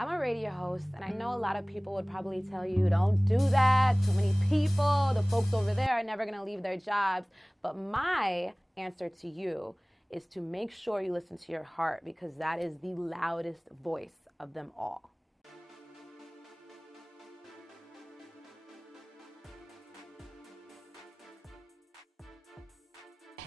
I'm a radio host, and I know a lot of people would probably tell you, don't do that, too many people, the folks over there are never gonna leave their jobs. But my answer to you is to make sure you listen to your heart, because that is the loudest voice of them all.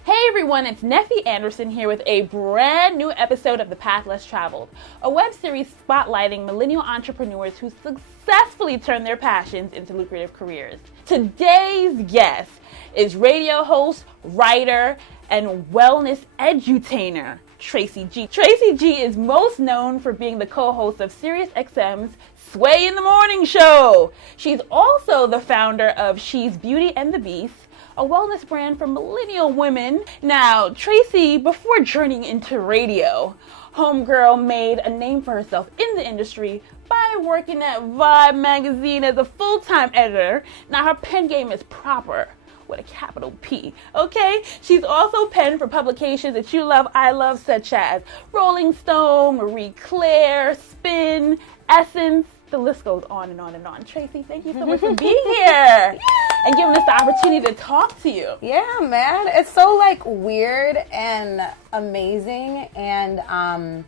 Hey everyone, it's Neffy Anderson here with a brand new episode of The Path Less Traveled, a web series spotlighting millennial entrepreneurs who successfully turn their passions into lucrative careers. Today's guest is radio host, writer, and wellness edutainer, Tracy G. Tracy G is most known for being the co-host of SiriusXM's Sway in the Morning Show. She's also the founder of She's Beauty and the Beast, a wellness brand for millennial women. Now, Tracy, before journeying into radio, homegirl made a name for herself in the industry by working at Vibe magazine as a full-time editor. Now, her pen game is proper, with a capital P, okay? She's also penned for publications that you love, I love, such as Rolling Stone, Marie Claire, Spin, Essence. The list goes on and on and on. Tracy, thank you so much for being here and giving us the opportunity to talk to you. Yeah, man. It's so weird and amazing and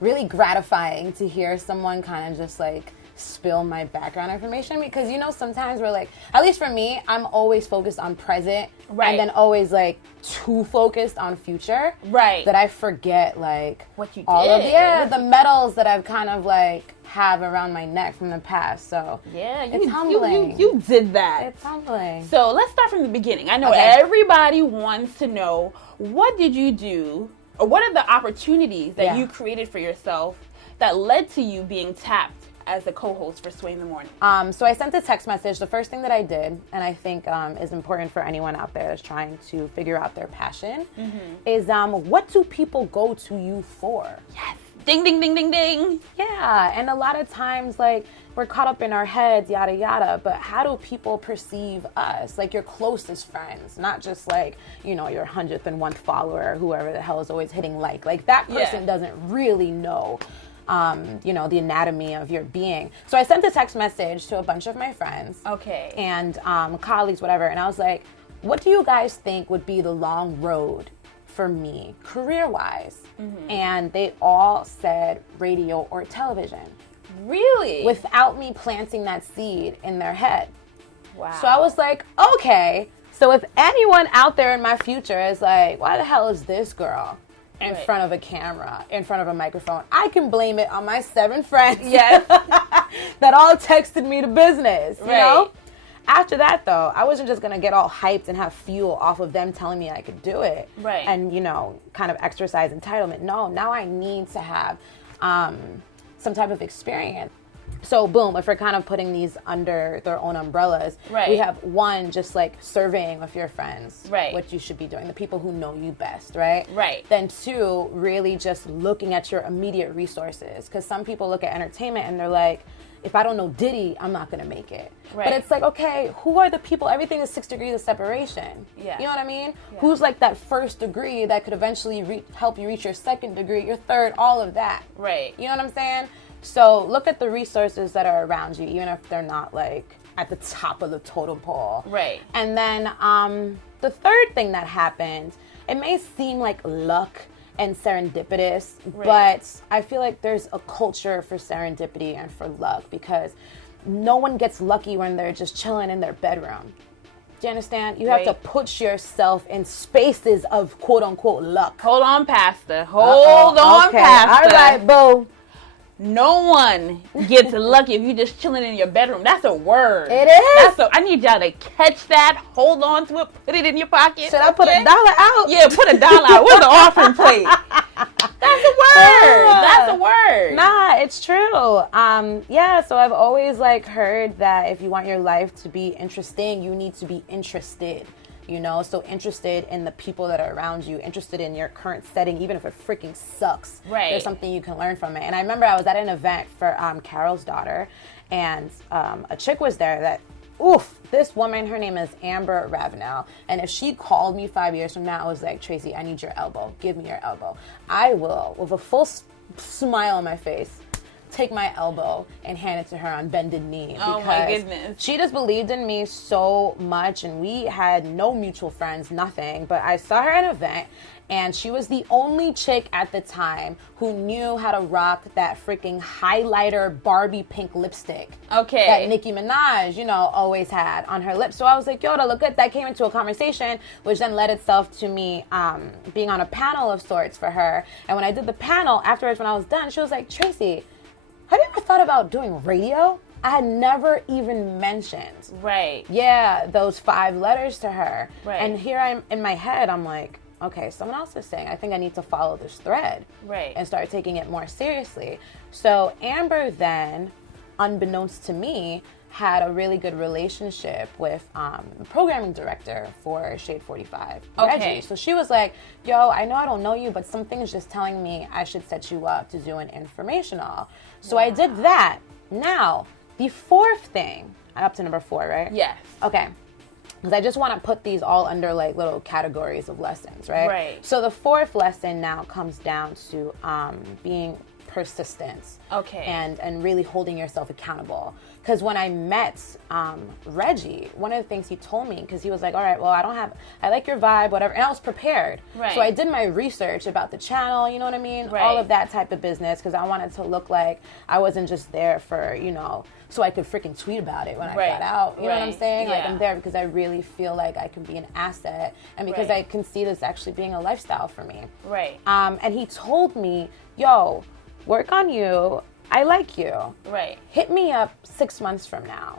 really gratifying to hear someone kind of just spill my background information, because sometimes we're at least for me, I'm always focused on present, right, and then always too focused on future, right, that I forget what you all did, of the medals that I've kind of have around my neck from the past. So yeah, it's humbling. You did that. It's humbling. So let's start from the beginning. I know everybody wants to know, what did you do, or what are the opportunities that you created for yourself that led to you being tapped as a co-host for Sway in the Morning? So I sent a text message. The first thing that I did, and I think is important for anyone out there that's trying to figure out their passion, is what do people go to you for? Yes. Ding, ding, ding, ding, ding. Yeah, and a lot of times, we're caught up in our heads, yada, yada, but how do people perceive us? Your closest friends, not just your 101st follower, or whoever the hell is always hitting that person doesn't really know the anatomy of your being. So I sent a text message to a bunch of my friends. Okay. And colleagues, whatever. And I was like, what do you guys think would be the long road for me, career-wise? And they all said radio or television. Really? Without me planting that seed in their head. Wow. So I was like, okay. So if anyone out there in my future is why the hell is this girl in front of a camera, in front of a microphone, I can blame it on my 7 friends that all texted me to business, you know? After that, though, I wasn't just going to get all hyped and have fuel off of them telling me I could do it. Right. And, kind of exercise entitlement. No, now I need to have some type of experience. So, boom, if we're kind of putting these under their own umbrellas, we have one, just surveying with your friends what you should be doing, the people who know you best, right? Right. Then 2, really just looking at your immediate resources, because some people look at entertainment and they're like, if I don't know Diddy, I'm not going to make it. Right. But it's okay, who are the people? Everything is 6 degrees of separation. Yeah. You know what I mean? Yeah. Who's that first degree that could eventually help you reach your 2nd degree, your 3rd, all of that. Right. You know what I'm saying? So look at the resources that are around you, even if they're not at the top of the totem pole. Right. And then the 3rd thing that happened, it may seem like luck and serendipitous, but I feel there's a culture for serendipity and for luck, because no one gets lucky when they're just chilling in their bedroom. Do you understand? You have to put yourself in spaces of quote unquote luck. Hold on, Pastor. Hold on, Pastor. All right, boo. No one gets lucky if you just chilling in your bedroom. That's a word. It is. I need y'all to catch that, hold on to it, put it in your pocket. Should I put $1 out? Yeah, put $1 out. Where's the offering plate? That's a word. That's a word. Nah, it's true. So I've always heard that if you want your life to be interesting, you need to be interested. So interested in the people that are around you, interested in your current setting, even if it freaking sucks. Right. There's something you can learn from it. And I remember I was at an event for Carol's daughter, and a chick was there that, this woman, her name is Amber Ravenel. And if she called me 5 years from now, I was like, Tracy, I need your elbow. Give me your elbow. I will, with a full smile on my face, take my elbow and hand it to her on bended knee. Oh my goodness. She just believed in me so much, and we had no mutual friends, nothing. But I saw her at an event, and she was the only chick at the time who knew how to rock that freaking highlighter Barbie pink lipstick. Okay. That Nicki Minaj, you know, always had on her lips. So I was like, yo, to look at that, came into a conversation, which then led itself to me being on a panel of sorts for her. And when I did the panel, afterwards when I was done, she was like, Tracy, have you ever thought about doing radio? I had never even mentioned. Right. Yeah, those 5 letters to her. Right. And here I'm in my head, I'm like, okay, someone else is saying, I think I need to follow this thread. Right. And start taking it more seriously. So Amber then, unbeknownst to me, had a really good relationship with the programming director for Shade 45, Okay. Reggie. So she was like, yo, I know I don't know you, but something is just telling me I should set you up to do an informational. So I did that. Now, the 4th thing, I'm up to number 4, right? Yes. Okay. Because I just want to put these all under like little categories of lessons, right? Right. So the 4th lesson now comes down to being persistent. Okay. And really holding yourself accountable. Because when I met Reggie, one of the things he told me, because he was like, all right, well, I like your vibe, whatever. And I was prepared. Right. So I did my research about the channel, you know what I mean? Right. All of that type of business, because I wanted to look like I wasn't just there for, you know, so I could freaking tweet about it when I got out. You know what I'm saying? Like, I'm there because I really feel like I can be an asset, and because I can see this actually being a lifestyle for me. Right. And he told me, yo, work on you. I like you. Right. Hit me up 6 months from now.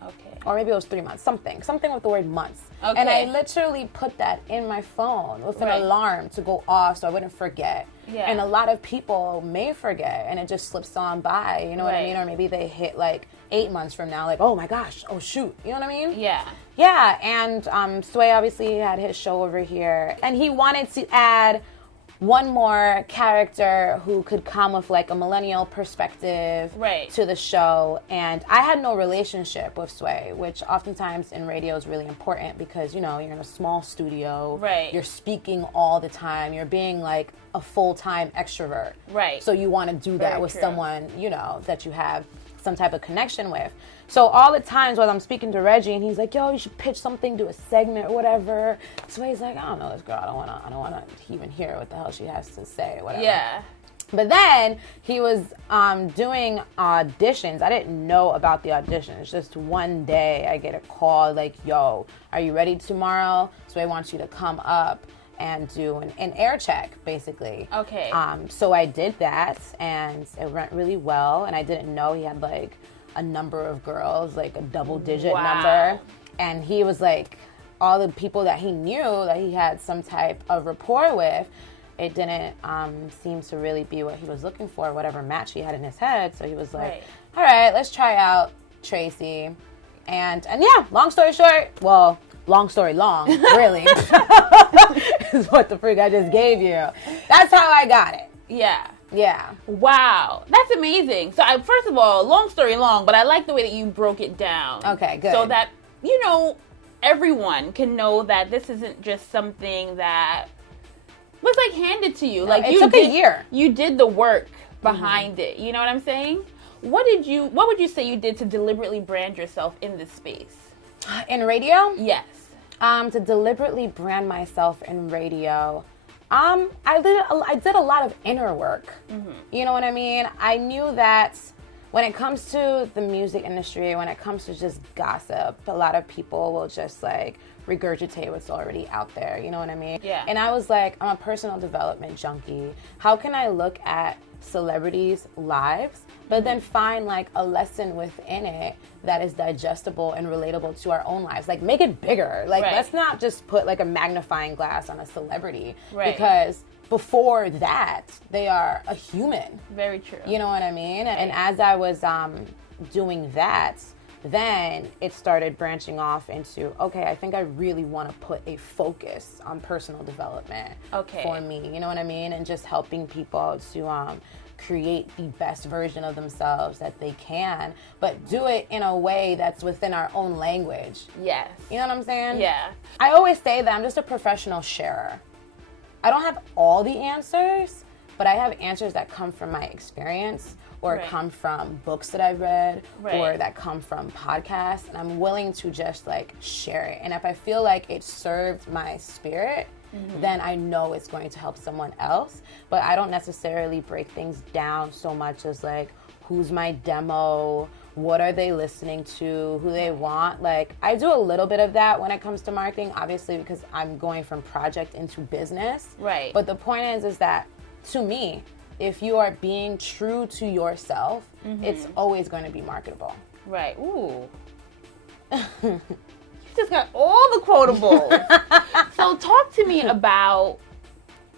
Okay. Or maybe it was 3 months. Something with the word months. Okay. And I literally put that in my phone with an alarm to go off so I wouldn't forget. Yeah. And a lot of people may forget, and it just slips on by, you know what I mean? Or maybe they hit like 8 months from now, like, oh my gosh, oh shoot, you know what I mean? Yeah. Yeah, and Sway obviously had his show over here, and he wanted to add one more character who could come with like a millennial perspective to the show. And I had no relationship with Sway, which oftentimes in radio is really important because, you know, you're in a small studio, you're speaking all the time, you're being like a full-time extrovert. Right. So you want to do that with someone, you know, that you have some type of connection with. So all the times while I'm speaking to Reggie and he's like, yo, you should pitch something, do a segment or whatever. So he's like, I don't know this girl. I don't wanna even hear what the hell she has to say or whatever. Yeah. But then he was doing auditions. I didn't know about the auditions. Just one day I get a call like, yo, are you ready tomorrow? So I want you to come up and do an air check, basically. Okay. So I did that, and it went really well. And I didn't know he had like a number of girls, like a double-digit number. And he was like, all the people that he knew that he had some type of rapport with, it didn't seem to really be what he was looking for, whatever match he had in his head. So he was like, all right, let's try out Tracy. And yeah, long story short, well, long story long, really, is what the freak I just gave you. That's how I got it. Yeah. Yeah. Wow. That's amazing. So first of all, long story long, but I like the way that you broke it down. Okay, good. So that, you know, everyone can know that this isn't just something that was like handed to you. No, like it took a year. You did the work behind it. You know what I'm saying? What would you say you did to deliberately brand yourself in this space? In radio? Yes. To deliberately brand myself in radio, I did a lot of inner work. You know what I mean? I knew that when it comes to the music industry, when it comes to just gossip, a lot of people will just like regurgitate what's already out there. You know what I mean? Yeah. And I was like, I'm a personal development junkie. How can I look at celebrities' lives, but then find like a lesson within it that is digestible and relatable to our own lives? Like, make it bigger. Like, let's not just put like a magnifying glass on a celebrity, because before that, they are a human. Very true. You know what I mean? And as I was doing that, then it started branching off into, okay, I think I really want to put a focus on personal development for me. You know what I mean? And just helping people to create the best version of themselves that they can, but do it in a way that's within our own language. Yes. You know what I'm saying? Yeah. I always say that I'm just a professional sharer. I don't have all the answers, but I have answers that come from my experience or come from books that I've read or that come from podcasts, and I'm willing to just like share it. And if I feel like it served my spirit, then I know it's going to help someone else. But I don't necessarily break things down so much as like, who's my demo, what are they listening to, who they want. Like, I do a little bit of that when it comes to marketing, obviously, because I'm going from project into business. Right. But the point is that, to me, if you are being true to yourself, it's always going to be marketable. Right. Ooh. You just got all the quotables. So talk to me about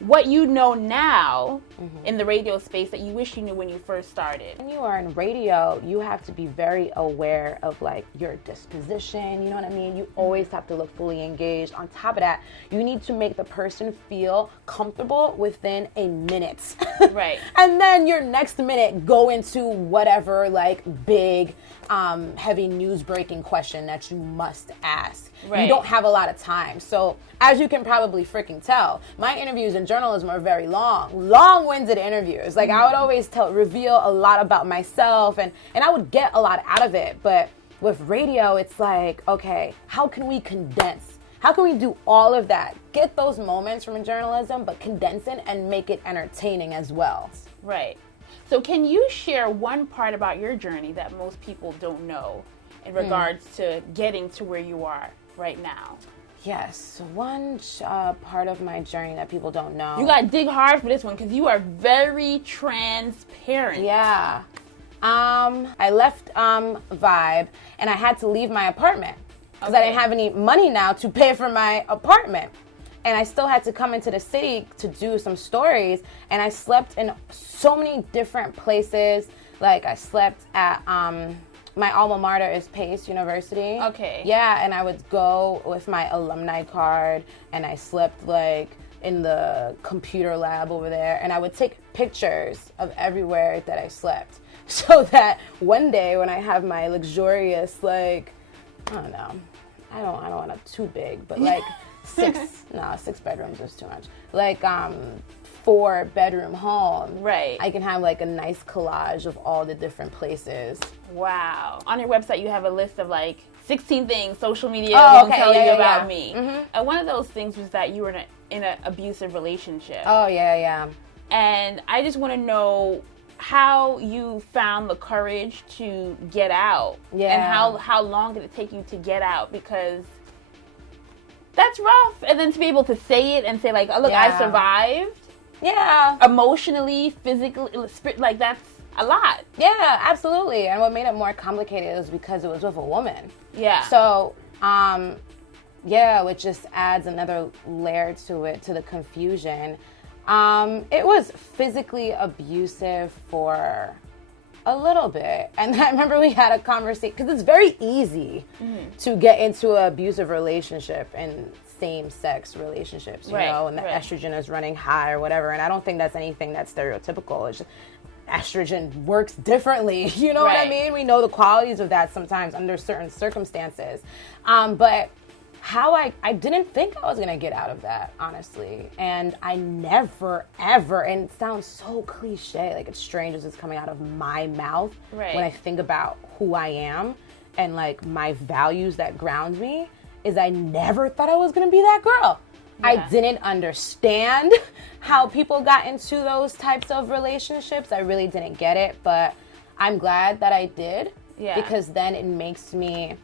what you know now in the radio space that you wish you knew when you first started. When you are in radio, you have to be very aware of like your disposition, you know what I mean? You always have to look fully engaged. On top of that, you need to make the person feel comfortable within a minute. Right. And then your next minute, go into whatever like big, heavy news breaking question that you must ask. Right. You don't have a lot of time. So as you can probably freaking tell, my interviews in journalism are very long-winded interviews. Like I would always reveal a lot about myself and I would get a lot out of it. But with radio, it's like, okay, how can we condense? How can we do all of that? Get those moments from journalism, but condense it and make it entertaining as well. Right. So can you share one part about your journey that most people don't know in regards to getting to where you are right now? Yes, one part of my journey that people don't know. You gotta dig hard for this one because you are very transparent. Yeah. I left Vibe and I had to leave my apartment because I didn't have any money now to pay for my apartment. And I still had to come into the city to do some stories. And I slept in so many different places. Like I slept at my alma mater is Pace University. Okay. Yeah, and I would go with my alumni card, and I slept like in the computer lab over there, and I would take pictures of everywhere that I slept, so that one day when I have my luxurious, like, I don't know, I don't want it too big, but like 6 bedrooms is too much. Like 4-bedroom home. Right. I can have like a nice collage of all the different places. Wow. On your website, you have a list of like 16 things social media won't tell you about me. And one of those things was that you were in an abusive relationship. Oh, yeah. And I just want to know how you found the courage to get out. Yeah. And how long did it take you to get out? Because that's rough. And then to be able to say it and say like, oh, look, I survived. Yeah. Emotionally, physically, like that's a lot. Yeah, absolutely. And what made it more complicated was because it was with a woman. Yeah. So, which just adds another layer to it, to the confusion. It was physically abusive for a little bit. And I remember we had a conversation, because it's very easy to get into an abusive relationship and same-sex relationships, you know, and the estrogen is running high or whatever. And I don't think that's anything that's stereotypical. It's just estrogen works differently. You know what I mean? We know the qualities of that sometimes under certain circumstances. But how I didn't think I was going to get out of that, honestly. And I never, ever, and it sounds so cliche, like it's strange as it's coming out of my mouth when I think about who I am and like my values that ground me, is I never thought I was going to be that girl. Yeah. I didn't understand how people got into those types of relationships. I really didn't get it, but I'm glad that I did. Yeah. Because then it makes me,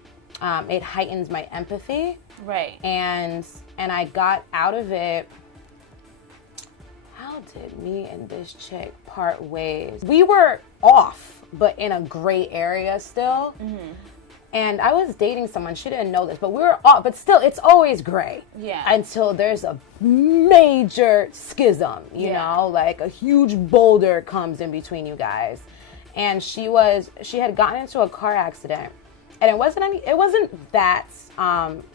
it heightens my empathy. Right. And I got out of it. How did me and this chick part ways? We were off, but in a gray area still. And I was dating someone, she didn't know this, but we were off, but still, it's always gray. Yeah. Until there's a major schism, you know, like a huge boulder comes in between you guys. And she had gotten into a car accident, and it wasn't that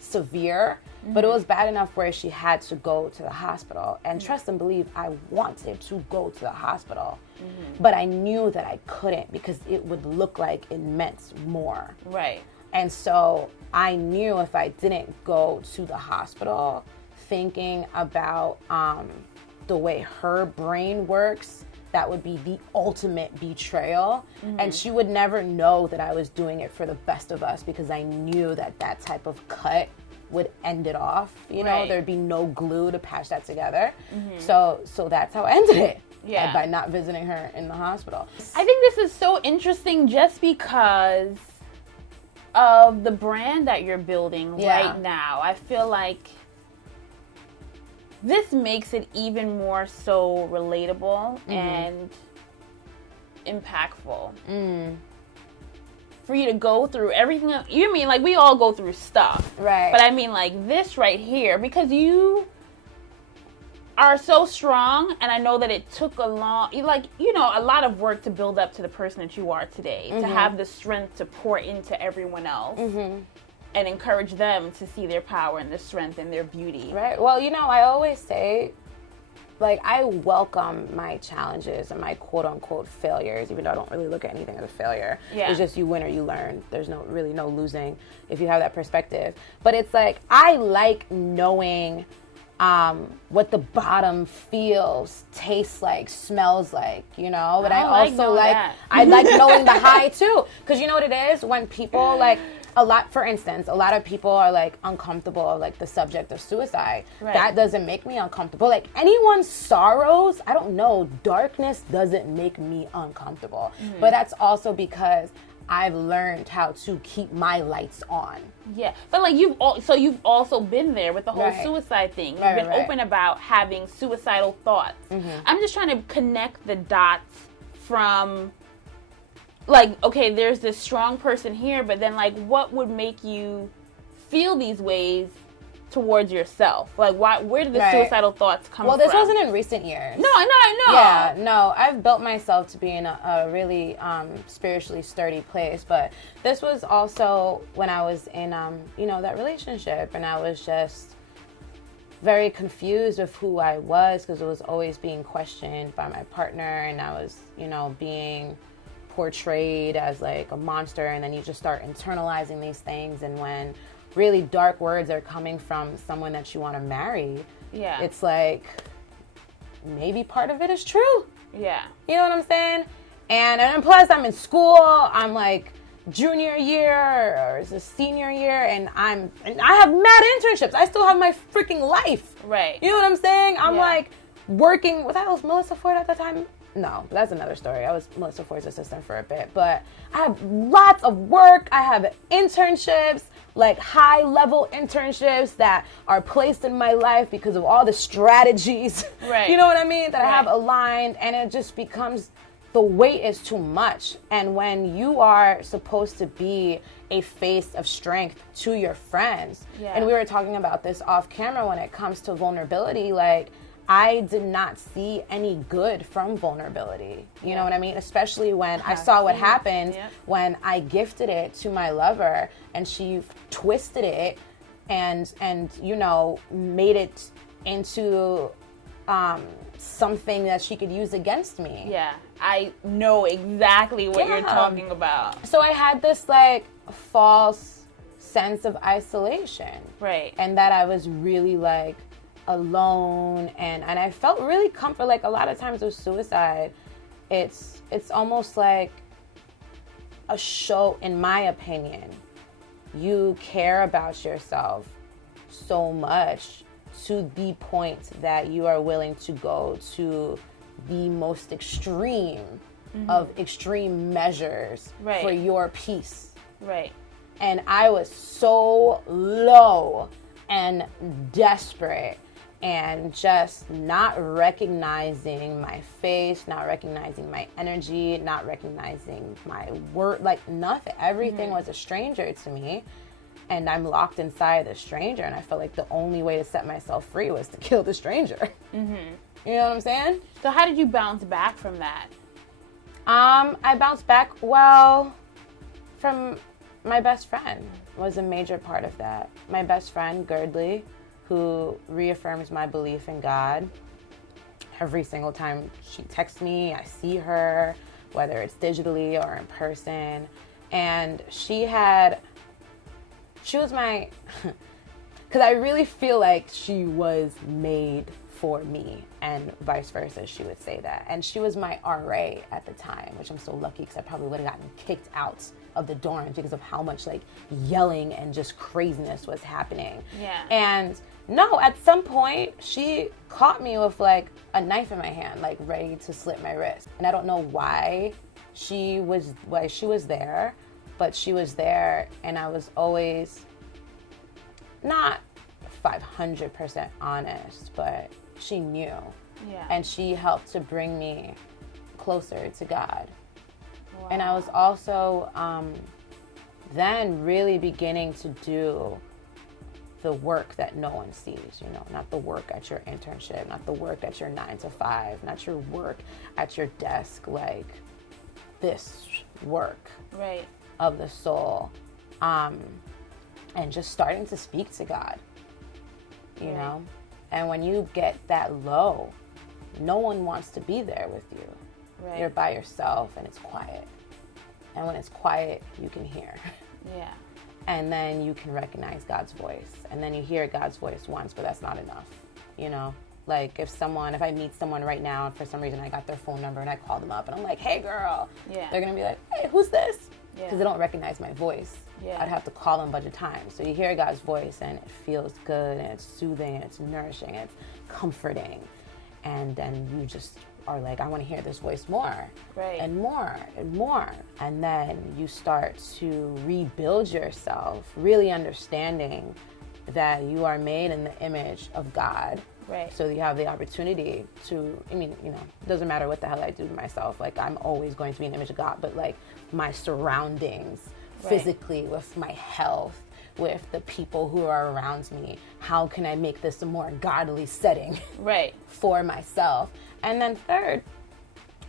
severe, but it was bad enough where she had to go to the hospital. And trust and believe, I wanted to go to the hospital, but I knew that I couldn't because it would look like it meant more. Right. And so I knew if I didn't go to the hospital, thinking about the way her brain works, that would be the ultimate betrayal. And she would never know that I was doing it for the best of us, because I knew that that type of cut would end it off. You know, there'd be no glue to patch that together. So that's how I ended it. Yeah. By not visiting her in the hospital. I think this is so interesting just because of the brand that you're building right now. I feel like this makes it even more so relatable and impactful. For you to go through everything. You mean, like, we all go through stuff. Right. But I mean, like, this right here, because you are so strong, and I know that it took a lot of work to build up to the person that you are today, to have the strength to pour into everyone else and encourage them to see their power and their strength and their beauty. Right. Well, you know, I always say, like, I welcome my challenges and my quote-unquote failures, even though I don't really look at anything as a failure. Yeah. It's just you win or you learn. There's no losing if you have that perspective. But it's like, I like knowing what the bottom feels, tastes like, smells like, you know? But I also I like knowing the high too. Because you know what it is? When people, like, for instance, a lot of people are, like, uncomfortable, like, the subject of suicide. Right. That doesn't make me uncomfortable. Like, anyone's sorrows, I don't know, darkness doesn't make me uncomfortable. But that's also because I've learned how to keep my lights on. Yeah, but like you've also been there with the whole suicide thing. You've been open about having suicidal thoughts. I'm just trying to connect the dots from, like, okay, there's this strong person here, but then, like, what would make you feel these ways towards yourself? Like, where did the suicidal thoughts come from? Well, this wasn't in recent years. No, I know. Yeah, no, I've built myself to be in a really spiritually sturdy place, but this was also when I was in, that relationship, and I was just very confused with who I was, because it was always being questioned by my partner, and I was, being portrayed as, like, a monster, and then you just start internalizing these things, and when really dark words are coming from someone that you want to marry, it's like, maybe part of it is true. Yeah. You know what I'm saying? And then plus I'm in school, I'm like junior year or is it senior year, and I have mad internships. I still have my freaking life. Right. You know what I'm saying? I'm like working, was Melissa Ford at the time? No, that's another story. I was Melissa Ford's assistant for a bit, but I have lots of work. I have internships, like high-level internships that are placed in my life because of all the strategies, you know what I mean, that I have aligned, and it just becomes, the weight is too much. And when you are supposed to be a face of strength to your friends, and we were talking about this off camera, when it comes to vulnerability, like, I did not see any good from vulnerability. You know what I mean? Especially when I saw what happened when I gifted it to my lover, and she twisted it and made it into something that she could use against me. Yeah, I know exactly what you're talking about. So I had this, like, false sense of isolation. Right. And that I was really, like, alone, and I felt really like, a lot of times with suicide, it's almost like a show, in my opinion. You care about yourself so much to the point that you are willing to go to the most extreme of extreme measures for your peace. Right. And I was so low and desperate, and just not recognizing my face, not recognizing my energy, not recognizing my word, like, nothing. Everything was a stranger to me, and I'm locked inside the stranger, and I felt like the only way to set myself free was to kill the stranger. You know what I'm saying? So how did you bounce back from that? I bounced back, well, from my best friend was a major part of that. My best friend, Girdley, who reaffirms my belief in God. Every single time she texts me, I see her, whether it's digitally or in person. And she was my, because I really feel like she was made for me, and vice versa. She would say that. And she was my RA at the time, which I'm so lucky because I probably would have gotten kicked out of the dorms because of how much like yelling and just craziness was happening. Yeah. And no, at some point she caught me with like a knife in my hand, like ready to slit my wrist. And I don't know why she was there, but she was there, and I was always not 500% honest, but she knew. Yeah. And she helped to bring me closer to God. Wow. And I was also then really beginning to do the work that no one sees, you know, not the work at your internship, not the work at your 9 to 5, not your work at your desk, like this work Right. of the soul, and just starting to speak to God, you know. And when you get that low, no one wants to be there with you. Right. You're by yourself and it's quiet. And when it's quiet, you can hear. Yeah. And then you can recognize God's voice. And then you hear God's voice once, but that's not enough, you know? Like if I meet someone right now and for some reason I got their phone number and I call them up and I'm like, hey girl, Yeah. they're gonna be like, hey, who's this? Because Yeah. they don't recognize my voice. Yeah. I'd have to call them a bunch of times. So you hear God's voice and it feels good and it's soothing and it's nourishing and it's comforting. And then you just are like, I want to hear this voice more. Right. And more and more. And then you start to rebuild yourself, really understanding that you are made in the image of God. Right. So you have the opportunity to, I mean, you know, it doesn't matter what the hell I do to myself. Like, I'm always going to be an image of God, but like my surroundings, Right. physically, with my health, with the people who are around me, how can I make this a more godly setting Right. for myself? And then third,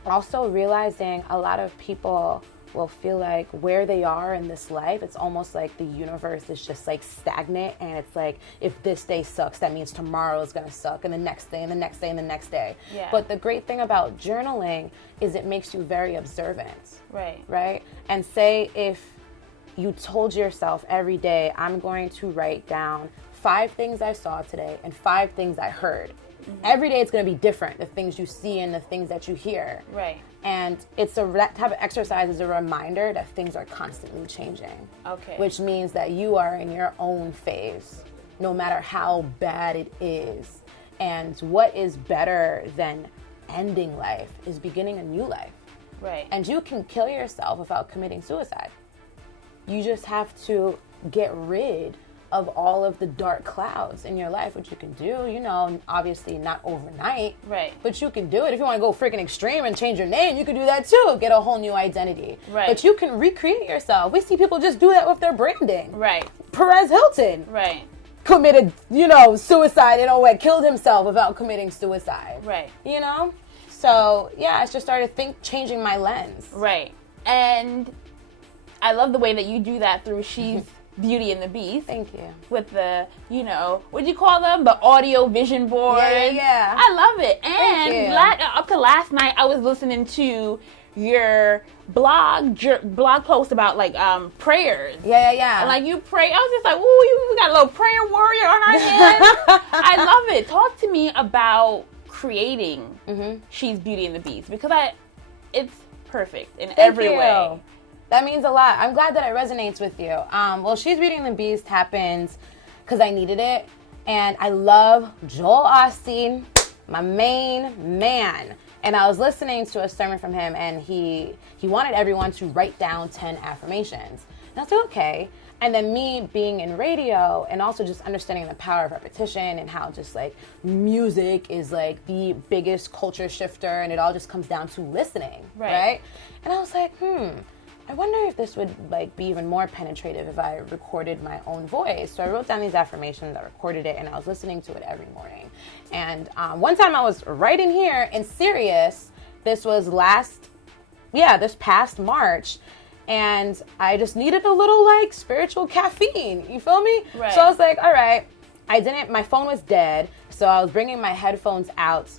also realizing a lot of people will feel like where they are in this life, it's almost like the universe is just like stagnant, and it's like if this day sucks, that means tomorrow is gonna suck, and the next day, and the next day, and the next day. Yeah. But the great thing about journaling is it makes you very observant, Right. right? And say if you told yourself every day, I'm going to write down 5 things I saw today and 5 things I heard. Mm-hmm. Every day it's going to be different, the things you see and the things that you hear. Right. And that type of exercise is a reminder that things are constantly changing. Okay. Which means that you are in your own phase, no matter how bad it is. And what is better than ending life is beginning a new life. Right. And you can kill yourself without committing suicide. You just have to get rid of all of the dark clouds in your life, which you can do, you know, obviously not overnight. Right. But you can do it. If you want to go freaking extreme and change your name, you can do that too. Get a whole new identity. Right. But you can recreate yourself. We see people just do that with their branding. Right. Perez Hilton. Right. Committed, you know, suicide, killed himself without committing suicide. Right. You know? So, yeah, I just started changing my lens. Right. And I love the way that you do that through She's Beauty and the Beast. Thank you. With the, you know, what'd you call them? The audio vision board. Yeah. I love it. Thank And you. up to last night, I was listening to your blog post about like prayers. Yeah. And like you pray. I was just like, ooh, we got a little prayer warrior on our hands. I love it. Talk to me about creating She's Beauty and the Beast, because it's perfect in every way. That means a lot. I'm glad that it resonates with you. Well, She's Beauty and the Beast happened because I needed it. And I love Joel Osteen, my main man. And I was listening to a sermon from him, and he wanted everyone to write down 10 affirmations. And I was like, okay. And then me being in radio and also just understanding the power of repetition and how just like music is like the biggest culture shifter, and it all just comes down to listening, right? And I was like, I wonder if this would like be even more penetrative if I recorded my own voice. So I wrote down these affirmations, I recorded it, and I was listening to it every morning. And one time I was right in here in Sirius. This was this past March, and I just needed a little like spiritual caffeine. You feel me? Right. So I was like, all right. My phone was dead, so I was bringing my headphones out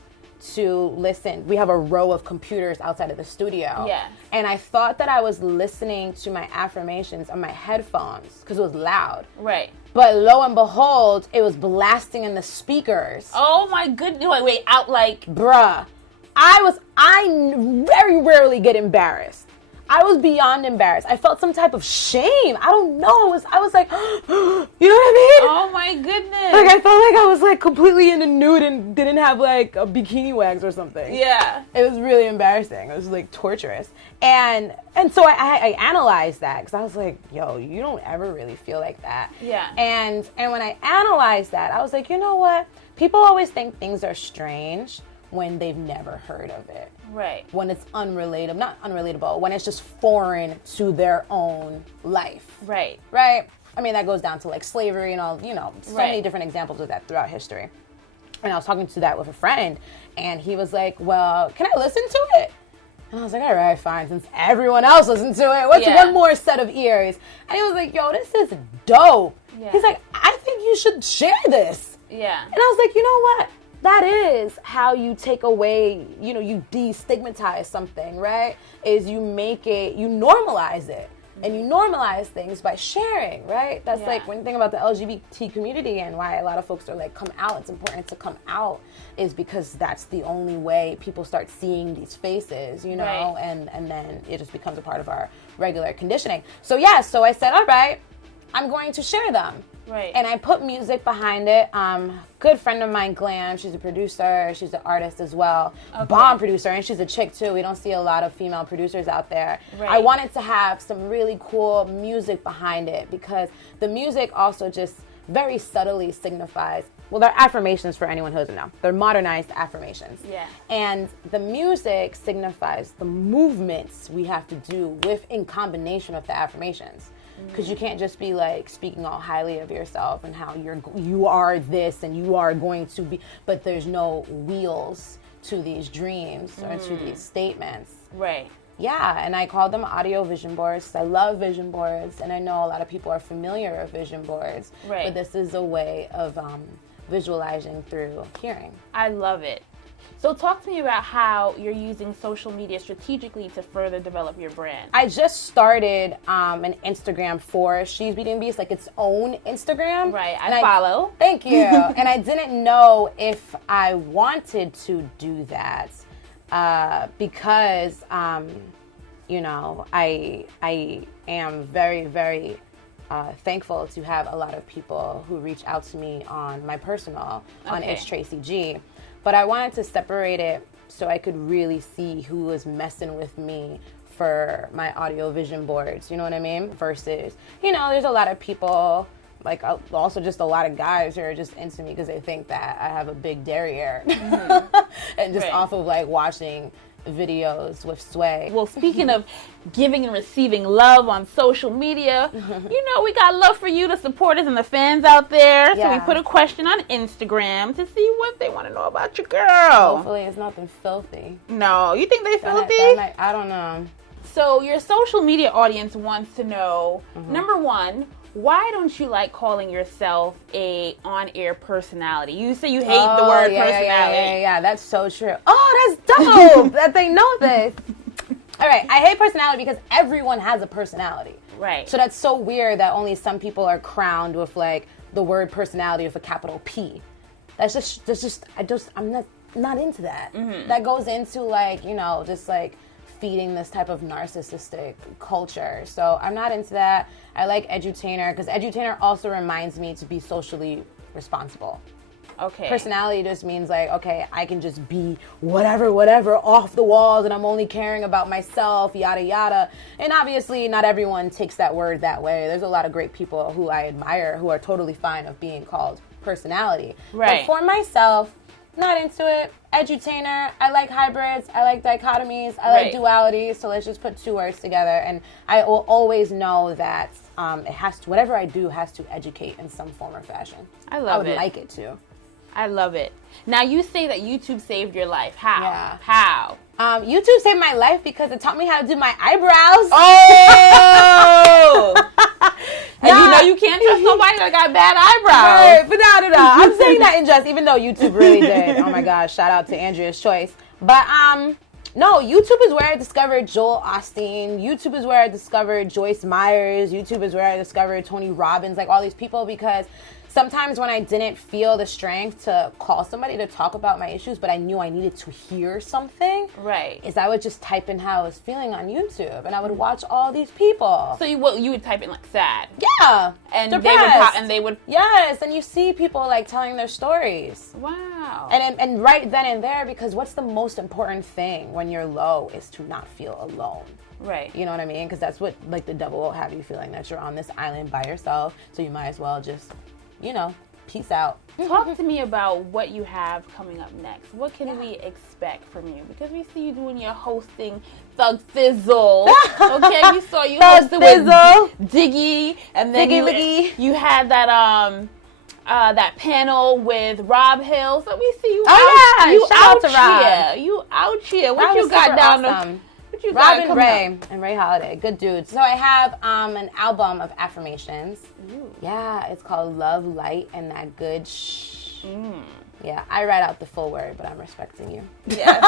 to listen. We have a row of computers outside of the studio. Yeah. And I thought that I was listening to my affirmations on my headphones because it was loud. Right. But lo and behold, it was blasting in the speakers. Oh my goodness. Wait, out like... Bruh. I very rarely get embarrassed. I was beyond embarrassed. I felt some type of shame. I don't know. I was like, you know what I mean? Oh my goodness. Like, I felt like I was like completely in the nude and didn't have like a bikini wax or something. Yeah. It was really embarrassing. It was like torturous. And so I analyzed that because I was like, yo, you don't ever really feel like that. Yeah. And when I analyzed that, I was like, you know what? People always think things are strange when they've never heard of it. Right. When it's not unrelatable, when it's just foreign to their own life. Right. Right? I mean, that goes down to like slavery and all, so Right. many different examples of that throughout history. And I was talking to that with a friend, and he was like, well, can I listen to it? And I was like, all right, fine, since everyone else listens to it, what's one more set of ears? And he was like, yo, this is dope. Yeah. He's like, I think you should share this. Yeah. And I was like, you know what? That is how you take away, you destigmatize something, right? Is you normalize it. And you normalize things by sharing, right? That's like when you think about the LGBT community and why a lot of folks are like, come out. It's important to come out is because that's the only way people start seeing these faces, Right. and then it just becomes a part of our regular conditioning. So so I said, all right, I'm going to share them. Right. And I put music behind it. Good friend of mine, Glam, she's a producer. She's an artist as well. Okay. Bomb producer, and she's a chick too. We don't see a lot of female producers out there. Right. I wanted to have some really cool music behind it because the music also just very subtly signifies, well, they're affirmations for anyone who doesn't know. They're modernized affirmations. Yeah. And the music signifies the movements we have to do in combination with the affirmations. Because you can't just be like speaking all highly of yourself and how you are this and you are going to be, but there's no wheels to these dreams or to these statements. Right. Yeah, and I call them audio vision boards. I love vision boards, and I know a lot of people are familiar with vision boards. Right. But this is a way of visualizing through hearing. I love it. So talk to me about how you're using social media strategically to further develop your brand. I just started an Instagram for She's Beauty and Beast, like its own Instagram. Right, I follow. Thank you. And I didn't know if I wanted to do that because, I am very, very thankful to have a lot of people who reach out to me on my personal, on It's Tracy G. But I wanted to separate it so I could really see who was messing with me for my audio vision boards, you know what I mean? Versus, there's a lot of people, like also just a lot of guys who are just into me because they think that I have a big derriere. And just off of like watching videos with Sway. Well, speaking of giving and receiving love on social media, we got love for you, the supporters and the fans out there. Yeah. So we put a question on Instagram to see what they want to know about your girl. Hopefully it's nothing filthy. No, you think they filthy? I don't know. So your social media audience wants to know, number one, why don't you like calling yourself a on-air personality? You say you hate the word personality. Yeah, that's so true. Oh, that's dope that they know this. All right, I hate personality because everyone has a personality. Right. So that's so weird that only some people are crowned with like the word personality with a capital P. I'm not into that. That goes into like, just like feeding this type of narcissistic culture. So I'm not into that. I like Edutainer because Edutainer also reminds me to be socially responsible. Okay. Personality just means like, okay, I can just be whatever, off the walls, and I'm only caring about myself, yada, yada. And obviously not everyone takes that word that way. There's a lot of great people who I admire who are totally fine of being called personality. Right. But for myself, not into it. Edutainer, I like hybrids, I like dichotomies, I like dualities, so let's just put two words together. And I will always know that whatever I do has to educate in some form or fashion. I love it. I would like it to. I love it. Now you say that YouTube saved your life. How? Yeah. How? YouTube saved my life because it taught me how to do my eyebrows. Oh! And you can't trust somebody that got bad eyebrows. Right, but no. I'm saying that in jest, even though YouTube really did. Oh my gosh, shout out to Andrea's Choice. But No, YouTube is where I discovered Joel Osteen. YouTube is where I discovered Joyce Myers. YouTube is where I discovered Tony Robbins, like all these people, because sometimes when I didn't feel the strength to call somebody to talk about my issues, but I knew I needed to hear something, right, is I would just type in how I was feeling on YouTube, and I would watch all these people. So you would type in like sad, yeah, and depressed. they would yes, and you see people like telling their stories. Wow. And right then and there, because what's the most important thing when you're low is to not feel alone. Right. You know what I mean? Because that's what, like, the devil will have you feeling, that you're on this island by yourself, so you might as well just, you know, peace out. Talk to me about what you have coming up next. What can we expect from you? Because we see you doing your hosting Thug Thizzle. Okay, we saw you hosting with Diggy, and then you had that that panel with Rob Hill. So we see you out here. You out here. What you got down there? Rob and Ray and Ray Holiday, good dudes. So I have an album of affirmations. Ooh. Yeah, it's called Love, Light, and That Good Shh. Yeah, I write out the full word, but I'm respecting you. Yeah.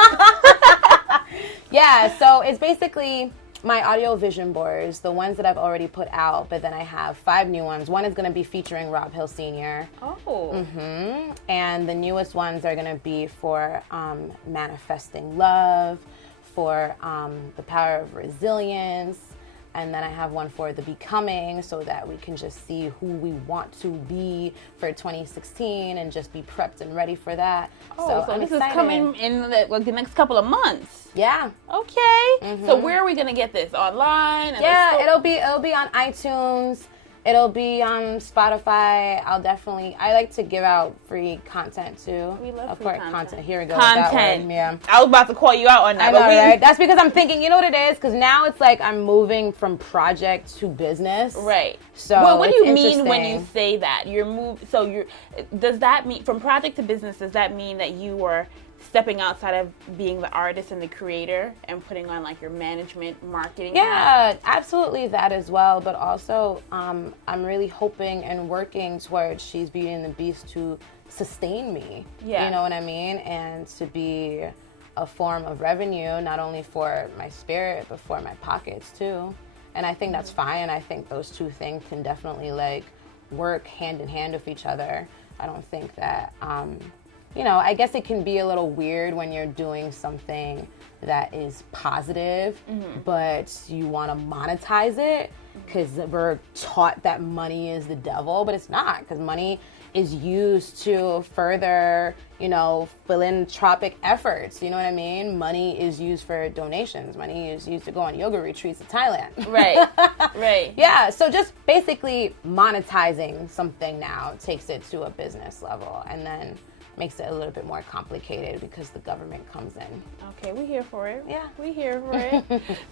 Yeah, so it's basically my audio vision boards, the ones that I've already put out, but then I have 5 new ones. One is going to be featuring Rob Hill Sr. Oh. And the newest ones are going to be for manifesting love, for the power of resilience, and then I have one for the becoming, so that we can just see who we want to be for 2016 and just be prepped and ready for that. Oh, so this is coming in the next couple of months. Yeah. Okay. So where are we gonna get this? Online? Yeah, it'll be on iTunes. It'll be on Spotify. I like to give out free content too. We love free content. Here we go. Content. Yeah. I was about to call you out on that. I know, right? That's because I'm thinking, you know what it is? Because now it's like I'm moving from project to business. Right. So well, what do you mean when you say that? Does that mean from project to business, does that mean that you are stepping outside of being the artist and the creator and putting on like your management marketing hat? Absolutely that as well, but also I'm really hoping and working towards She's Beauty and the Beast to sustain me. You know what I mean? And to be a form of revenue, not only for my spirit but for my pockets too. And I think that's fine. I think those two things can definitely like work hand in hand with each other. I don't think that you know, I guess it can be a little weird when you're doing something that is positive, but you want to monetize it, because we're taught that money is the devil, but it's not, because money is used to further, you know, philanthropic efforts. You know what I mean? Money is used for donations. Money is used to go on yoga retreats in Thailand. Right, right. Yeah, so just basically monetizing something now takes it to a business level, and then makes it a little bit more complicated because the government comes in. Okay, we're here for it. Yeah. We're here for it.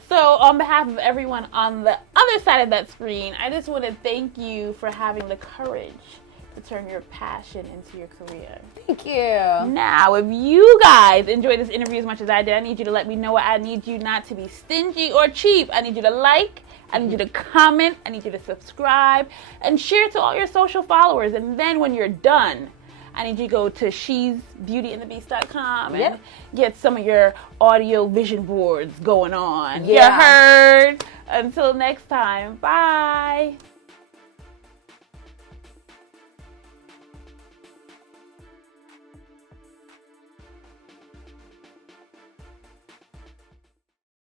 So on behalf of everyone on the other side of that screen, I just want to thank you for having the courage to turn your passion into your career. Thank you. Now, if you guys enjoyed this interview as much as I did, I need you to let me know. I need you not to be stingy or cheap. I need you to like, I need you to comment, I need you to subscribe, and share to all your social followers. And then when you're done, I need you to go to she'sbeautyandthebeast.com and get some of your audio vision boards going on. Yeah. You heard? Until next time, bye.